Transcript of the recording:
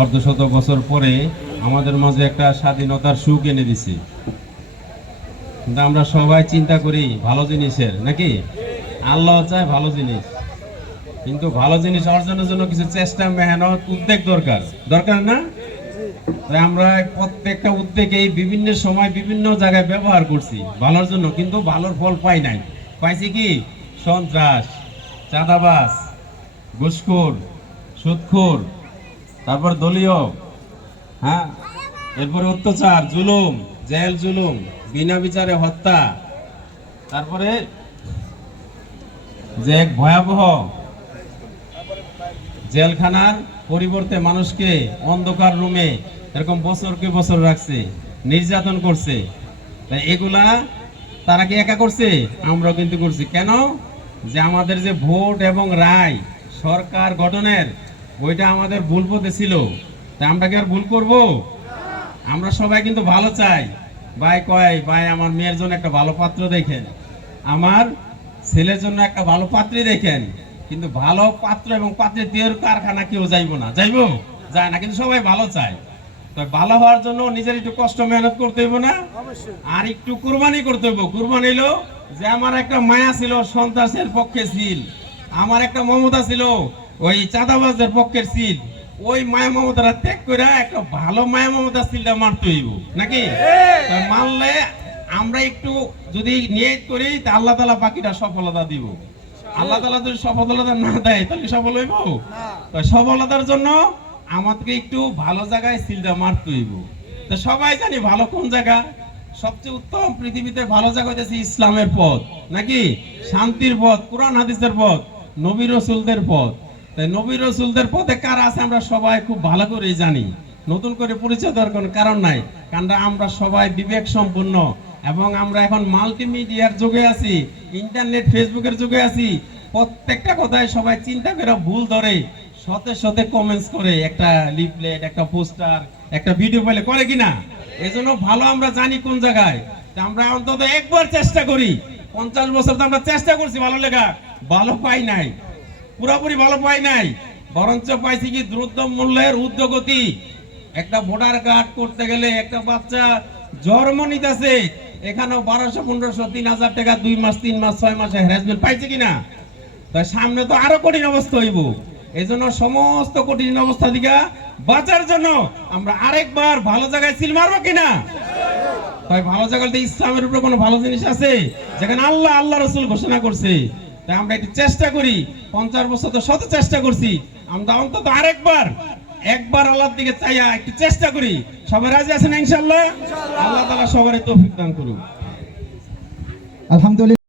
অর্ধশত বছর পরে আমাদের মাঝে একটা স্বাধীনতার সুখ এনে দিছে। কিন্তু আমরা সবাই চিন্তা করি, ভালো জিনিসের, নাকি? আল্লাহ চায় ভালো জিনিস। কিন্তু ভালো জিনিস অর্জনের জন্য কিছু চেষ্টা, মেহনত উদ্যোগ দরকার। দরকার না? তাই আমরা প্রত্যেকটা উদ্যোগেই বিভিন্ন সময় বিভিন্ন জায়গায় ব্যবহার করছি, ভালোর জন্য। কিন্তু ভালোর ফল পাই নাই। পাইছি কি? সন্ত্রাস চাঁদাবাস ঘুষখোর, সুদখোর তারপর দলীয় হ্যাঁ? এরপরে অত্যাচার, জুলুম, জেল, জুলুম, বিনা বিচারে হত্যা। তারপরে যে এক ভয়াবহ জেলখানার পরিবর্তে মানুষকে অন্ধকার রুমে এরকম বছরকে বছর রাখছে, নির্যাতন করছে। তাই এগুলা তারা কি একা করছে? আমরাও কিন্তু করছি। কেন? যে আমাদের যে ভোট এবং রায় সরকার গঠনের ওইটা আমাদের ভুল পথে ছিল। তাই আমরা কি আর ভুল করব? আমরা সবাই কিন্তু ভালো চাই। ভাই কয় ভাই আমার মেয়ের জন্য একটা ভালো পাত্র দেখেন। আমার ছেলের জন্য একটা ভালো পাত্রী দেখেন। কিন্তু ভালো পাত্র এবং পাত্রের বিয়ের কারখানা কেউ যাইবো না। যাইবো? যায় না কিন্তু সবাই ভালো চায়। তো ভালো হওয়ার জন্য নিজের একটু কষ্ট মেহনত করতে হইব না? আর একটু কুরবানি করতে হইব। কুরবানি হলো যে আমার একটা মায়া ছিল সন্ত্রাসের পক্ষে ছিল। আমার একটা মমতা ছিল ওই চাঁদাবাজদের পক্ষের ছিল ওই মায়া মমতারা ত্যাগ করে একটা ভালো মায়া মমতা সিলটা মারতে হইব নাকি? মারলে আমরা একটু যদি নিয়ত করি তা আল্লাহ তালা বাকিটা সফলতা দিব। আল্লাহ তালা যদি সফলতা না দেয় তাহলে সফল হইব? তো সফলতার জন্য আমাদেরকে একটু ভালো জায়গায় সিলটা মারতে হইব। তো সবাই জানি ভালো কোন জায়গা? সবচেয়ে উত্তম পৃথিবীতে ভালো জায়গা হচ্ছে ইসলামের পথ নাকি? শান্তির পথ কোরআন হাদিসের পথ নবী রসুলদের পথ। তাই নবী রসুলদের পথে কারা আছে আমরা সবাই খুব ভালো করে জানি। নতুন করে পরিচয় দেওয়ার কোনো কারণ নাই। কারণ আমরা সবাই বিবেক সম্পন্ন এবং আমরা এখন মাল্টিমিডিয়ার যুগে আছি, ইন্টারনেট, ফেসবুকের যুগে আছি। প্রত্যেকটা কথায় সবাই চিন্তা করে ভুল ধরে শতে শতে কমেন্টস করে, একটা লিফলেট একটা পোস্টার একটা ভিডিও পেলে করে কিনা? এজন্য ভালো আমরা জানি কোন জায়গায়। আমরা অন্তত একবার চেষ্টা করি। পঞ্চাশ বছর তো আমরা চেষ্টা করছি ভালো লেখা ভালো পাই নাই। পুরোপুরি ভালো পাই নাই। বরঞ্চ পাইছি কি দ্রুত মূল্যের উদ্যোগতি। একটা ভোটার কার্ড করতে গেলে একটা বাচ্চা জন্ম নিতেছে, এখানেও বারোশো, পনেরোশো, তিন হাজার টাকা দুই মাস, তিন মাস, ছয় মাসে হ্যারাসমেন্ট পাইছে কিনা? তাই সামনে তো আরও কঠিন অবস্থা হইব। এই জন্য সমস্ত কঠিন অবস্থা থেকে বাঁচার জন্য আমরা আরেকবার ভালো জায়গায় সিল মারবো কিনা? তাই ভালো জায়গাতে ইসলামের উপরে কোনো ভালো জিনিস আছে? যেখানে আল্লাহ আল্লাহ রসুল ঘোষণা করছে। তাই আমরা একটু চেষ্টা করি। পঞ্চাশ বছর তো শত চেষ্টা করছি। আমরা অন্তত আরেকবার, একবার আল্লাহর দিকে চাইয়া একটু চেষ্টা করি। সবাই রাজি আছেন ইনশাল্লাহ আল্লাহ তালা সবারই তৌফিক দান করুন আলহামদুলিল্লাহ।